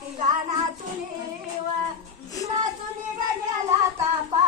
तिघा नाचुनी व नाचुनी गजाला तापा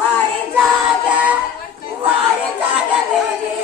वारे जाग वारे जाग मेरी।